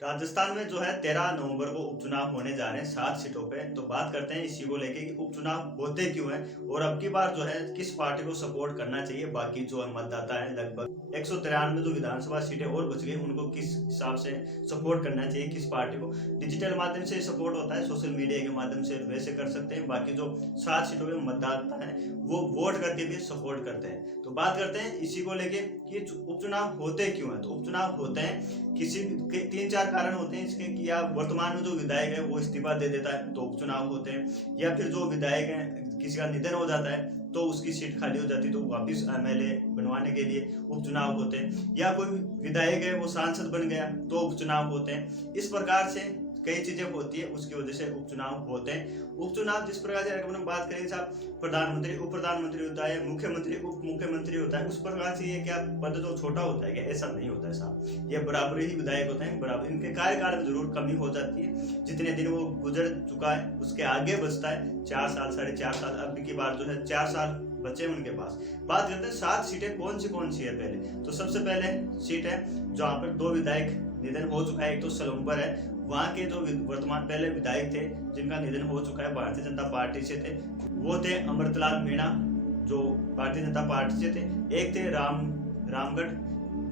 राजस्थान में जो है 13 नवंबर को उपचुनाव होने जा रहे हैं 7 सीटों पे। तो बात करते हैं इसी को लेके कि उपचुनाव होते क्यों हैं और अब की बार जो है किस पार्टी को सपोर्ट करना चाहिए। बाकी जो मतदाता है लगभग 193 जो विधानसभा सीटें और बच गई, उनको किस हिसाब से सपोर्ट करना चाहिए, किस पार्टी को। डिजिटल माध्यम से सपोर्ट होता है, सोशल मीडिया के माध्यम से वैसे कर सकते हैं। बाकी जो 7 सीटों में मतदाता है वो वोट करके भी सपोर्ट करते हैं। तो बात करते हैं इसी को लेके कि उपचुनाव होते क्यों हैं। तो उपचुनाव होते हैं किसी के 3-4 कारण होते हैं इसके कि या वर्तमान में जो विधायक है वो इस्तीफा दे देता है तो उपचुनाव होते हैं, या फिर जो विधायक है किसी का निधन हो जाता है तो उसकी सीट खाली हो जाती है तो वापस एमएलए बनवाने के लिए उपचुनाव होते हैं, या कोई विधायक है वो सांसद बन गया तो उपचुनाव होते हैं। इस प्रकार से कई चीजें होती है, उसकी वजह से उपचुनाव होते हैं। उपचुनाव जिस प्रकार से अगर हम बात करें साहब, प्रधानमंत्री, उप प्रधानमंत्री होता है, मुख्यमंत्री, उप मुख्यमंत्री होता है, उस प्रकार से ये क्या पद जो छोटा होता है क्या? ऐसा नहीं होता है साहब, ये बराबर ही विधायक होते हैं, बराबर। इनके कार्यकाल में जरूर कमी हो जाती है, जितने दिन वो गुजर चुका है उसके आगे बचता है 4 साल 4.5 साल। अब की बार जो है 4 साल बचे उनके पास। बात करते हैं 7 सीटें कौन सी है। पहले तो सबसे पहले सीट है जहाँ पर 2 विधायक निधन हो चुका है। एक तो सलम्बर है, वहाँ के जो वर्तमान पहले विधायक थे जिनका निधन हो चुका है, भारतीय जनता पार्टी से थे, वो थे अमृतलाल मीणा जो भारतीय जनता पार्टी से थे। एक थे रामगढ़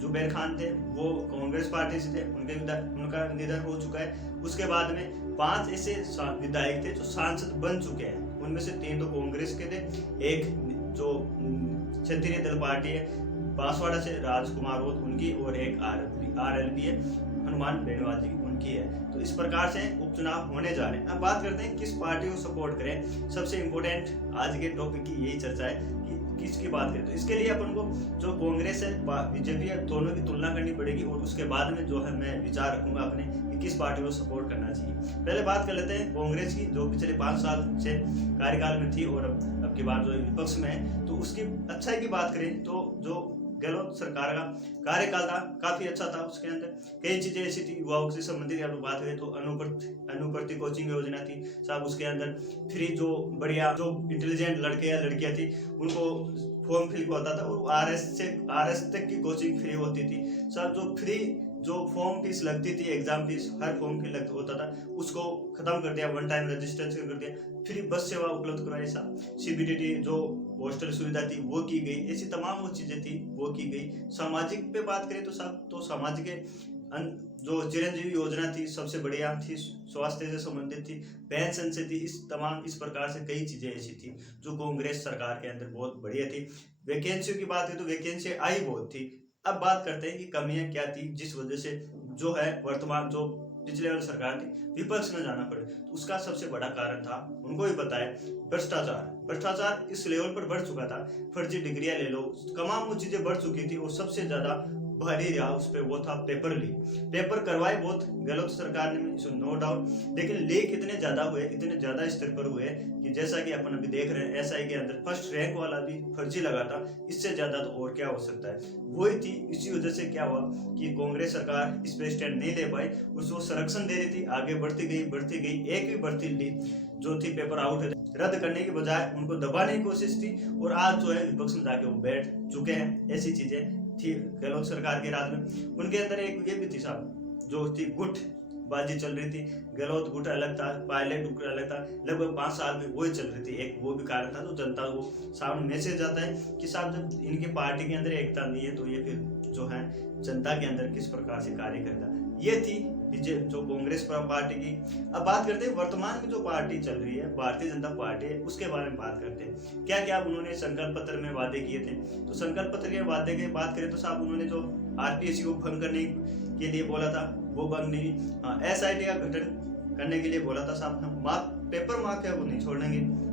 जुबैर खान थे, वो कांग्रेस पार्टी से थे, उनका निधन हो चुका है। उसके बाद में 5 ऐसे विधायक थे जो सांसद बन चुके हैं, उनमें से 3 तो कांग्रेस के थे, एक जो क्षत्रिय दल पार्टी है बांसवाड़ा से राजकुमार रोध उनकी, और एक आरएलपी है हनुमान बेनीवाल जी उनकी है। तो इस प्रकार से उपचुनाव होने जा रहे हैं। अब बात करते हैं किस पार्टी को सपोर्ट करें। सबसे इम्पोर्टेंट आज के टॉपिक की यही चर्चा है कि किसकी बात करें। तो इसके लिए अपन को जो कांग्रेस है, बीजेपी है, दोनों की तुलना करनी पड़ेगी और उसके बाद में जो है मैं विचार रखूंगा अपने कि किस पार्टी को सपोर्ट करना चाहिए। पहले बात कर लेते हैं कांग्रेस की, जो पिछले 5 साल से कार्यकाल में थी और अब की बार जो विपक्ष में है। तो उसकी अच्छाई की बात करें तो जो गहलोत सरकार का कार्यकाल था काफी अच्छा था। उसके अंदर कई चीजें ऐसी थी युवाओं से संबंधित, आप बात करें तो अनुप्रति कोचिंग योजना थी साहब। उसके अंदर फ्री जो बढ़िया जो इंटेलिजेंट लड़के या लड़कियां थी उनको फॉर्म फिल होता था और आरएस तक की कोचिंग फ्री होती थी साहब। जो फ्री जो फॉर्म फीस लगती थी, एग्जाम फीस हर फॉर्म की लगता होता था, उसको खत्म कर दिया, 1 टाइम रजिस्ट्रेशन कर दिया। फ्री बस सेवा उपलब्ध करवाई साहब। सीबीडीटी जो हॉस्टल सुविधा थी वो की गई, ऐसी तमाम वो चीजें थी वो की गई। सामाजिक पे बात करें तो साहब, तो सामाजिक जो चिरंजीवी योजना थी सबसे बढ़िया थी, स्वास्थ्य से संबंधित थी, पेंशन से थी, इस प्रकार से कई चीजें ऐसी थी जो कांग्रेस सरकार के अंदर बहुत बढ़िया थी। वैकेंसियों की बात करें तो वैकेंसी आई बहुत थी। अब बात करते हैं कि कमियां क्या थी जिस वजह से जो है वर्तमान जो पिछले वाली सरकार थी विपक्ष में जाना पड़े। तो उसका सबसे बड़ा कारण था, उनको भी पता है, भ्रष्टाचार इस लेवल पर बढ़ चुका था। फर्जी डिग्रियां ले लो, तमाम वो चीजें बढ़ चुकी थी और सबसे ज्यादा भारी रहा उस पर वो था पेपर लीक। पेपर करवाए बहुत गहलोत सरकार ने, नो डाउट, लेकिन लीक इतने ज्यादा स्तर पर हुए कि जैसा कि अपन अभी देख रहे हैं एसआई के अंदर फर्स्ट रैंक वाला भी फर्जी लगा था। इससे ज्यादा तो और क्या हो सकता है, वही थी। इसी वजह से क्या हुआ कि कांग्रेस सरकार इस पे स्टैंड नहीं ले पाई, उसको संरक्षण दे रही थी, आगे बढ़ती गई। एक भी भर्ती ली जो थी पेपर आउट रद्द करने की बजाय उनको दबाने की कोशिश थी, और आज जो है विपक्ष में जाके वो बैठ चुके हैं। ऐसी चीजें थी गहलोत सरकार के राज में। उनके अंदर एक ये भी थी साहब, जो थी गुटबाजी चल रही थी। गहलोत गुट अलग था, पायलट गुट अलग था, लगभग 5 साल में वही चल रही थी। एक वो भी कारण था, तो जनता को सामने मैसेज आता है कि साहब जब इनके पार्टी के अंदर एकता नहीं है तो ये फिर जो है जनता के अंदर किस प्रकार से कार्य करेगा। ये थी जो कांग्रेस पार्टी की। अब बात करते हैं वर्तमान में जो पार्टी चल रही है भारतीय जनता पार्टी है, उसके बारे में बात करते हैं। क्या क्या उन्होंने संकल्प पत्र में वादे किए थे। तो संकल्प पत्र के वादे की बात करें तो साहब उन्होंने जो आरपीएससी को भंग करने के लिए बोला था वो भंग नहीं, एसआईटी का गठन करने के लिए बोला था साहब, पेपर माफिया को नहीं छोड़ेंगे।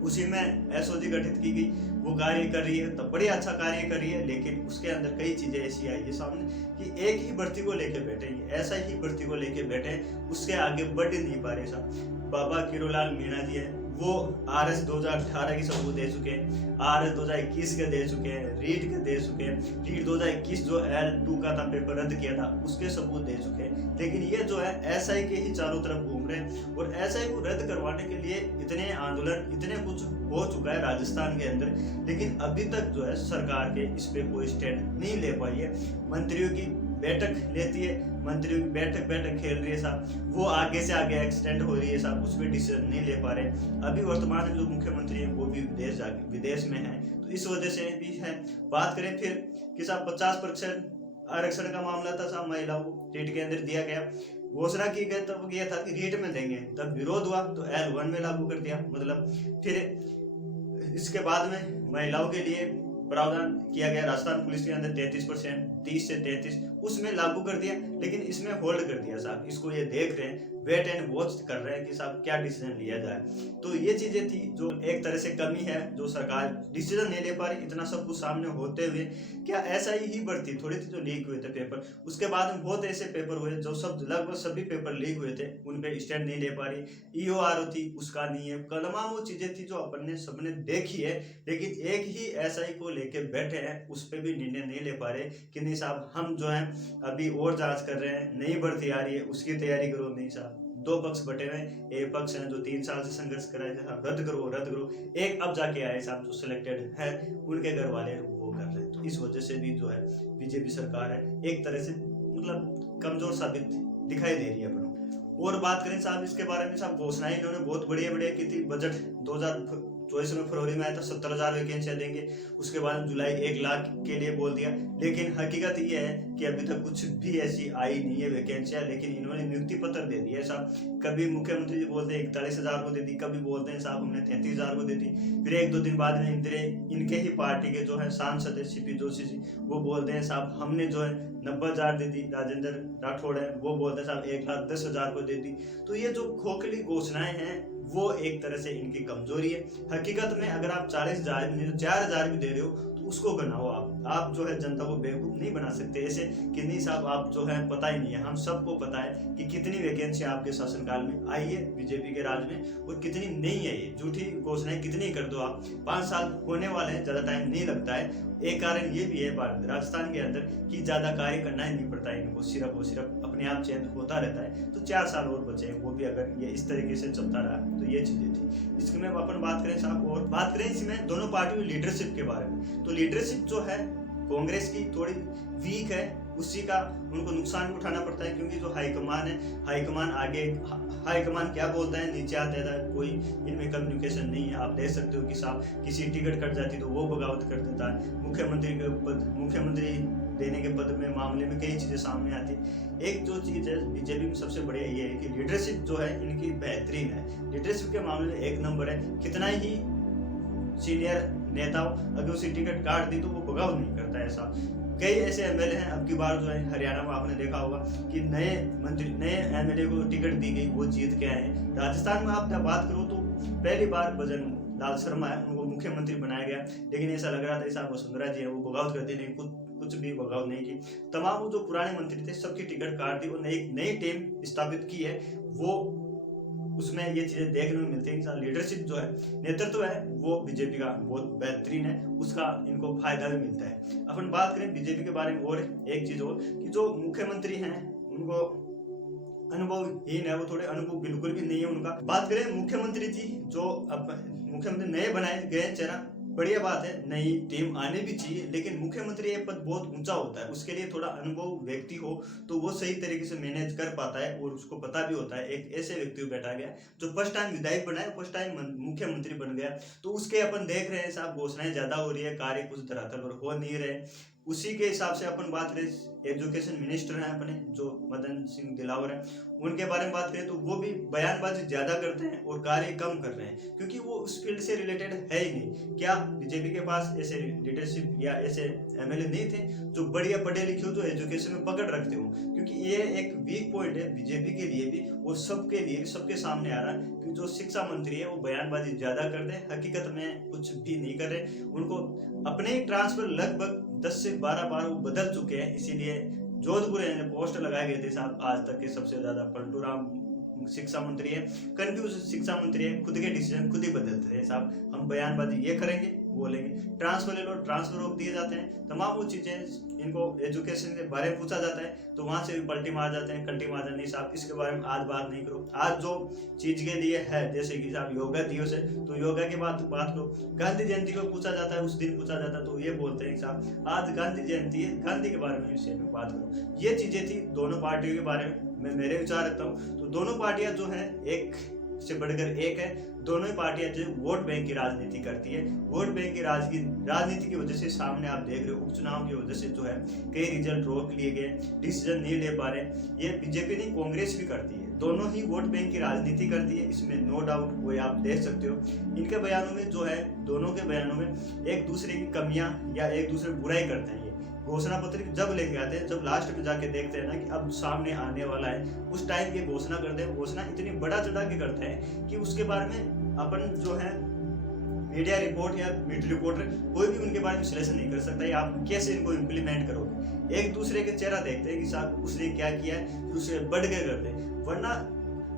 उसी में एसओजी गठित की गई, वो कार्य कर रही है, तब बड़ी अच्छा कार्य कर रही है। लेकिन उसके अंदर कई चीजें ऐसी आई है सामने कि एक ही भर्ती को लेके बैठे, ऐसा ही भर्ती को लेके बैठे, उसके आगे बढ़ नहीं पा रहे साहब। बाबा किरोलाल मीणा जी है, वो आरएस 2018 की सबूत दे चुके हैं, आरएस 2021 के दे चुके हैं, रीट के दे चुके हैं, रीट 2021 जो L2 का था पेपर रद्द किया था उसके सबूत दे चुके हैं। लेकिन ये जो है एसआई के ही चारों तरफ घूम रहे हैं, और एसआई को रद्द करवाने के लिए इतने आंदोलन, इतने कुछ हो चुका है राजस्थान के अंदर, लेकिन अभी तक जो है सरकार के इस पे कोई स्टैंड नहीं ले पाई है। मंत्रियों की बैठक लेती है, मंत्रियों की बैठक खेल रही है साहब, वो आगे से आगे एक्सटेंड हो रही है साहब, उस पर डिसीजन नहीं ले पा रहे। अभी वर्तमान में जो मुख्यमंत्री है वो भी विदेश में है, तो इस वजह से भी है। बात करें फिर कि साहब 50% आरक्षण का मामला था साहब, महिलाओं को रीट के अंदर दिया गया, घोषणा की गई तब यह था कि रीट में देंगे, तब विरोध हुआ तो L1 में लागू कर दिया। मतलब फिर इसके बाद में महिलाओं के लिए प्रावधान किया गया, राजस्थान पुलिस के अंदर 33%, 30 से 33 उसमें लागू कर दिया, लेकिन इसमें होल्ड कर दिया साहब। इसको ये देख रहे हैं, वेट एंड वॉच कर रहे हैं कि साहब क्या डिसीजन लिया जाए। तो ये चीजें थी जो एक तरह से कमी है, जो सरकार डिसीजन नहीं ले पा रही। इतना सब कुछ सामने होते हुए क्या ऐसा ही भर्ती थोड़ी थी जो लीक हुए थे पेपर, उसके बाद में बहुत ऐसे पेपर हुए जो सब लगभग सभी पेपर लीक हुए थे, उन पे स्टैंड नहीं ले पा रही। EORO थी, उसका नहीं है, तमाम वो चीजें थी जो अपन ने सबने देखी है, लेकिन एक ही SI को लेके बैठे हैं, उस पर भी निर्णय नहीं ले पा रहे कि नहीं साहब हम जो है अभी और जांच कर रहे हैं, नई भर्ती आ रही है उसकी तैयारी करो। नहीं साहब, दो पक्ष बटे हुए, एक पक्ष है जो 3 साल से संघर्ष कर रहे हैं, रद्द करो, एक अब जाके आए साहब जो सिलेक्टेड है, उनके घर वाले वो कर रहे हैं। तो इस वजह से भी जो है बीजेपी सरकार है एक तरह से मतलब कमजोर साबित दिखाई दे रही है अपनों। और बात करें साहब इसके बारे में, साहब घोषणाएं इन्होंने बहुत बढ़िया की थी। बजट 2024 में फरवरी में आया था, 70,000 वैकेंसियां देंगे, उसके बाद जुलाई 1 लाख के लिए बोल दिया, लेकिन हकीकत ये है कि अभी तक कुछ भी ऐसी आई नहीं है वैकेंसियां। लेकिन इन्होंने नियुक्ति पत्र दे दिया साहब, कभी मुख्यमंत्री जी बोलते हैं 41,000 को दे दी, कभी बोलते हैं साहब हमने 33,000 को दे दी, फिर 1-2 दिन बाद में इनके ही पार्टी के जो है सांसद है CP जोशी जी, वो बोलते हैं साहब हमने जो है 90,000 दे दी। राजेंद्र राठौड़ है, वो बोलते हैं साहब 1,10,000 को दे दी। तो ये जो खोखली घोषणाएं हैं वो एक तरह से इनकी कमजोरी है। हकीकत में अगर आप 40,000 नहीं तो 4,000 भी दे रहे हो तो उसको बनाओ। आप जो है जनता को बेवकूफ नहीं बना सकते ऐसे कि नहीं साहब आप जो है पता ही नहीं है। हम सबको पता है कि कितनी वैकेंसी आपके शासनकाल में आई है बीजेपी के राज में और कितनी नहीं है। ये झूठी घोषणाएं कितनी कर दो आप, 5 साल होने वाले हैं, ज्यादा टाइम नहीं लगता है। एक कारण ये भी है राजस्थान के अंदर कि ज्यादा कार्य करना ही नहीं पड़ता है इनको, सिर्फ और सिर्फ अपने आप चेंज होता रहता है। तो 4 साल और बचे, वो भी अगर ये इस तरीके से चलता रहा तो ये चीजें थी। इसमें अपन बात करें साहब, और बात करें इसमें दोनों पार्टियों की लीडरशिप के बारे में, तो लीडरशिप जो है कांग्रेस की थोड़ी वीक है, उसी का उनको नुकसान भी उठाना पड़ता है, क्योंकि जो हाईकमान है, हाईकमान क्या बोलता है नीचे आता है, कोई इनमें कम्युनिकेशन नहीं है। आप देख सकते हो कि साहब किसी टिकट कट जाती तो वो बगावत कर देता है, मुख्यमंत्री देने के पद में मामले में कई चीजें सामने आती है। एक जो चीज है बीजेपी में सबसे बढ़िया ये है कि लीडरशिप जो है इनकी बेहतरीन है, लीडरशिप के मामले में 1 नंबर है। कितना ही सीनियर नेता हो, अगर उसी टिकट काट दी तो वो बगावत नहीं करता है। ऐसा कई ऐसे MLA हैं, अब की बार जो है हरियाणा में आपने देखा होगा कि नए MLA को टिकट दी गई, वो जीत के आए। राजस्थान में आप बात करो तो पहली बार भजन लाल शर्मा है, उनको मुख्यमंत्री बनाया गया, लेकिन ऐसा लग रहा था साहब वसुंधरा जी है वो बगावत करती, लेकिन कुछ भी बगावत नहीं की। तमाम जो पुराने मंत्री थे सबकी टिकट काट दी और नई टीम स्थापित की है। वो उसमें ये चीजें देखने में मिलती है। लीडरशिप जो है, नेतृत्व है, वो बीजेपी का बहुत बेहतरीन है, उसका इनको फायदा भी मिलता है। अपन बात करें बीजेपी के बारे में और एक चीज और कि जो मुख्यमंत्री हैं उनको अनुभवहीन है, वो थोड़े अनुभव बिल्कुल भी नहीं है उनका। बात करें मुख्यमंत्री जी, जो अब मुख्यमंत्री नए बनाए गए चेहरा, बढ़िया बात है, नई टीम आने भी चाहिए, लेकिन मुख्यमंत्री ये पद बहुत ऊंचा होता है, उसके लिए थोड़ा अनुभव व्यक्ति हो तो वो सही तरीके से मैनेज कर पाता है और उसको पता भी होता है। एक ऐसे व्यक्ति को बैठा गया जो फर्स्ट टाइम विधायक बना है, फर्स्ट टाइम मुख्यमंत्री बन गया, तो उसके अपन देख रहे हैं साहब घोषणाएं ज्यादा हो रही है, कार्य कुछ धरातल पर हो नहीं रहे। उसी के हिसाब से अपन बात करें एजुकेशन मिनिस्टर हैं अपने जो मदन सिंह दिलावर हैं, उनके बारे में बात करें तो वो भी बयानबाजी ज्यादा करते हैं और कार्य कम कर रहे हैं, क्योंकि वो उस फील्ड से रिलेटेड है ही नहीं। क्या बीजेपी के पास ऐसे लीडरशिप या ऐसे MLA नहीं थे जो बढ़िया पढ़े लिखे हो, जो एजुकेशन में पकड़ रखते हो? क्योंकि ये एक वीक पॉइंट है बीजेपी के लिए भी और सबके लिए, सबके सामने आ रहा है कि जो शिक्षा मंत्री है वो बयानबाजी ज्यादा करते हैं, हकीकत में कुछ भी नहीं कर रहे। उनको अपने ही ट्रांसफर लगभग 10 से 12 बार वो बदल चुके हैं, इसीलिए जोधपुर पोस्टर लगाए गए थे साहब आज तक के सबसे ज्यादा पलटू राम शिक्षा मंत्री है, कंफ्यूज शिक्षा मंत्री है, खुद के डिसीजन खुद ही बदलते हैं साहब। हम बयानबाजी ये करेंगे बोलेंगे। ट्रांसफर ले लो, ट्रांसफर रोक दिए जाते हैं, तमाम वो चीज़ें इनको एजुकेशन के बारे में पूछा जाता है तो वहाँ से भी पलटी मार जाते हैं, कल्टी मार जाते नहीं साहब इसके बारे में आज बात नहीं करो। आज जो चीज़ के लिए है जैसे कि साहब योगा दिवस है तो योगा की बात करो। गांधी जयंती को पूछा जाता है, उस दिन पूछा जाता है तो ये बोलते हैं साहब आज गांधी जयंती है, गांधी के बारे में विषय में बात करो। ये चीज़ें थी दोनों पार्टियों के बारे में मैं मेरे विचार रखता हूँ। तो दोनों पार्टियां जो है एक से बढ़कर एक है, दोनों ही पार्टियां जो वोट बैंक की राजनीति करती है। वोट बैंक की राजनीति की वजह से सामने आप देख रहे हो उपचुनाव की वजह से जो है कई रिजल्ट रोक लिए गए, डिसीजन नहीं ले पा रहे। ये बीजेपी नहीं कांग्रेस भी करती है, दोनों ही वोट बैंक की राजनीति करती है, इसमें नो डाउट वो आप देख सकते हो। इनके बयानों में जो है दोनों के बयानों में एक दूसरे की कमियां या एक दूसरे बुराई करते हैं। घोषणा पत्र जब लेके आते हैं, जब लास्ट में जाके देखते हैं ना कि अब सामने आने वाला है, उस टाइम ये घोषणा करते हैं। घोषणा इतनी बड़ा चढ़ा के करते हैं कि उसके बारे में अपन जो है मीडिया रिपोर्ट या मीडिया रिपोर्टर कोई भी उनके बारे में विश्लेषण नहीं कर सकता है। आप कैसे इनको इम्प्लीमेंट करोगे, एक दूसरे के चेहरा देखते हैं कि साहब उसने क्या किया है, उससे बढ़ के करते हैं। वरना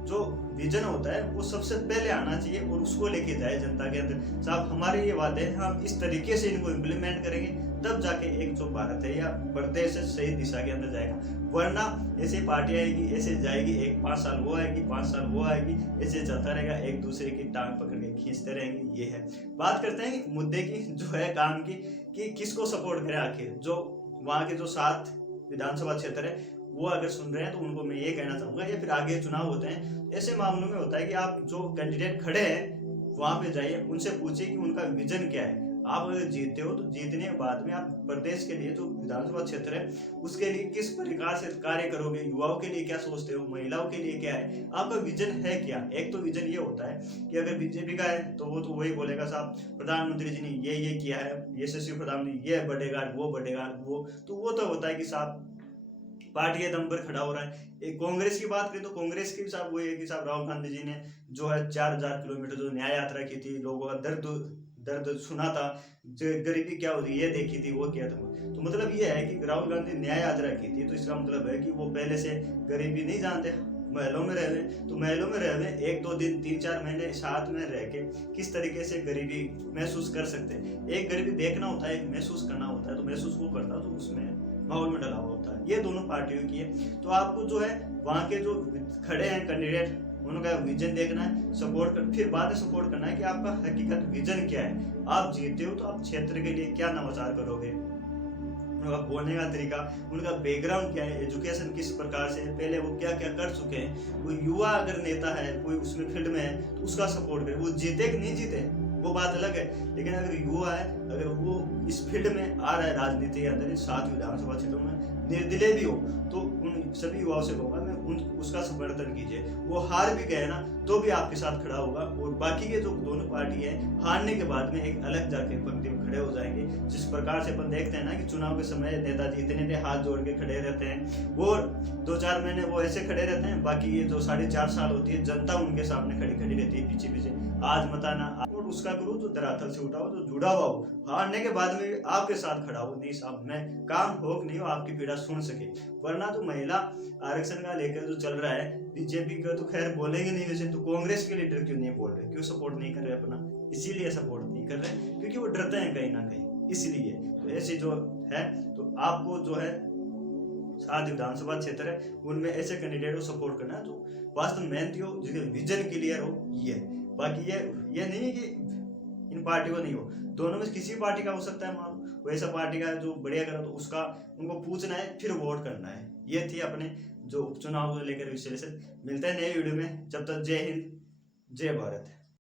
जो विजन होता है वो सबसे पहले आना चाहिए और उसको लेके जाए जनता के अंदर। साहब हमारे ये वादे हैं, हम इस तरीके से इनको इम्प्लीमेंट करेंगे तब जाके एक जो भारत है या प्रदेश है सही दिशा के अंदर जाएगा। वरना ऐसे पार्टी आएगी, ऐसे जाएगी, एक 5 साल वो आएगी, 5 साल वो आएगी, ऐसे चलता रहेगा, एक दूसरे की टांग पकड़ के खींचते रहेंगे। ये है। बात करते हैं मुद्दे की जो है काम की कि किसको सपोर्ट करें। आखिर जो वहाँ के जो 7 विधानसभा क्षेत्र है वो अगर सुन रहे हैं तो उनको मैं ये कहना चाहूंगा, या फिर आगे चुनाव होते हैं ऐसे मामलों में होता है कि आप जो कैंडिडेट खड़े हैं वहां पे जाइए, उनसे पूछिए कि उनका विजन क्या है। आप अगर जीतते हो तो जीतने के बाद में आप प्रदेश के लिए जो विधानसभा क्षेत्र है उसके लिए किस प्रकार से कार्य करोगे, युवाओं के लिए क्या सोचते हो, महिलाओं के लिए क्या है, आपका विजन है क्या। एक तो विजन ये होता है कि अगर बीजेपी का है तो वो तो वही बोलेगा साहब प्रधानमंत्री जी ने ये किया है, यशस्वी प्रधानमंत्री ये बढ़ेगा वो बढ़ेगा वो, तो वो तो होता है कि साहब पार्टी के दम पर खड़ा हो रहा है। एक कांग्रेस की बात करें तो कांग्रेस की साहब वो है कि साहब राहुल गांधी जी ने जो है 4000 किलोमीटर जो न्याय यात्रा की थी, लोगों का दर्द सुना था, जो गरीबी क्या होती है ये देखी थी, वो किया था। तो मतलब ये है कि राहुल गांधी न्याय यात्रा की थी तो इसका मतलब है कि वो पहले से गरीबी नहीं जानते, महलों में रह रहे, तो महलों में रह रहे 1-2 दिन 3-4 महीने साथ में रह के किस तरीके से गरीबी महसूस कर सकते हैं। एक गरीबी देखना होता है, एक महसूस करना होता है, तो महसूस वो करता है तो उसमें माहौल में डला हुआ होता है। ये दोनों पार्टियों की है। तो आपको जो है वहाँ के जो खड़े हैं कैंडिडेट उनका विजन देखना है, सपोर्ट कर, फिर बाद में सपोर्ट करना है कि आपका हकीकत विजन क्या है। आप जीते हो तो आप क्षेत्र के लिए क्या नवाचार करोगे, उनका बोलने का तरीका, उनका बैकग्राउंड क्या है, एजुकेशन किस प्रकार से है, पहले वो क्या क्या कर चुके हैं। कोई युवा अगर नेता है, कोई उसमें फील्ड में है तो उसका सपोर्ट करे। वो जीते कि नहीं जीते वो बात अलग है, लेकिन अगर युवा है, अगर वो इस फील्ड में आ रहा है राजनीति के अंदर 7 विधानसभा क्षेत्रों में निर्दलीय भी हो तो उन सभी युवाओं से कहूँगा मैं उसका समर्थन कीजिए। वो हार भी गए ना तो भी आपके साथ खड़ा होगा, और बाकी के जो दोनों पार्टी है हारने के बाद में एक अलग जाके पंक्ति में खड़े हो जाएंगे। जिस प्रकार से अपन देखते हैं ना कि चुनाव के समय नेताजी इतने हाथ जोड़ के खड़े रहते हैं, वो 2-4 महीने वो ऐसे खड़े रहते हैं, बाकी ये जो 4.5 साल होती है जनता उनके सामने खड़ी रहती है पीछे आज मताना, और उसका करो जो धरातल से उठाओ, जो जुड़ा हुआ हो, हारने के बाद में आपके साथ खड़ा हो, नहीं साहब मैं काम हो कि नहीं हो आपकी पीड़ा सुन सके। वरना तो महिला आरक्षण का लेकर जो चल रहा है बीजेपी का तो खैर बोलेंगे नहीं, वैसे तो कांग्रेस के लीडर क्यों नहीं बोल रहे, क्यों सपोर्ट नहीं कर रहे अपना, इसीलिए सपोर्ट नहीं कर रहे क्योंकि वो डरते हैं कहीं ना कहीं, इसलिए। तो ऐसे जो है तो आपको जो है 7 विधानसभा क्षेत्र है उनमें ऐसे कैंडिडेट को सपोर्ट करना है जो वास्तव मेहनती हो, जिसके विजन क्लियर हो। ये बाकी ये नहीं है कि इन पार्टियों को नहीं हो, दोनों में किसी पार्टी का हो सकता है, मान वैसा पार्टी का जो बढ़िया करो तो उसका उनको पूछना है फिर वोट करना है। ये थी अपने जो उपचुनाव को लेकर विश्लेषण। मिलते हैं नए वीडियो में, जब तक जय हिंद जय भारत।